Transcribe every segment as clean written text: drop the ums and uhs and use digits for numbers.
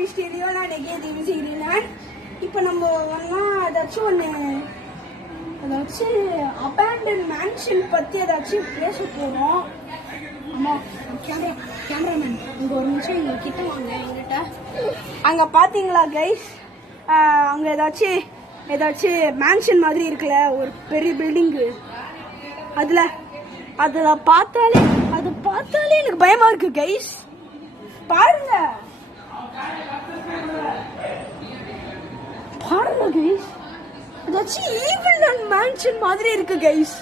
Artist தெரியும். நான் negative செய்கிறேன். இப்போ நம்ம வேணா ஏதாச்சும் அபேண்டன் மேன்ஷன் பற்றி ஏதாச்சும் பேச போகிறோம். ஆமாம், கேமராமேன் இங்கே ஒரு நிமிஷம் இங்கே கிட்ட வாங்க எங்கிட்ட. அங்கே பார்த்தீங்களா கைஸ், அங்கே ஏதாச்சும் மேன்ஷன் மாதிரி இருக்குல்ல, ஒரு பெரிய பில்டிங்கு. அதில் பார்த்தாலே எனக்கு பயமா இருக்கு கைஸ். பாருங்க கைஸ், ஏதாச்சும் ஈவில் அண்ட் மேன்ஷன் மாதிரி இருக்கு கைஸ்.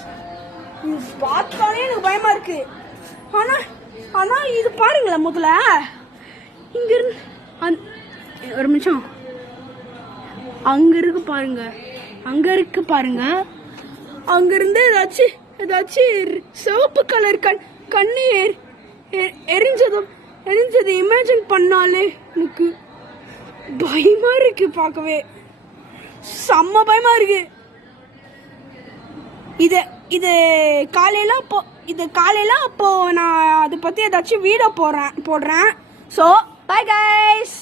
இது பார்த்தாலே எனக்கு பயமா இருக்கு. ஆனா இது பாருங்களேன், முதல்ல இங்க இருந்து ஒரு நிமிஷம், அங்க இருக்கு பாருங்க, அங்க இருந்து ஏதாச்சும் சிவப்பு கலர் கண்ணு எரிஞ்சது இமேஜின் பண்ணாலே எனக்கு பயமா இருக்கு. பார்க்கவே செம்ம பயமா இருக்கு. இது காலையில அப்போ நான் அதை பத்தி ஏதாச்சும் வீடியோ போடுறேன். So bye guys.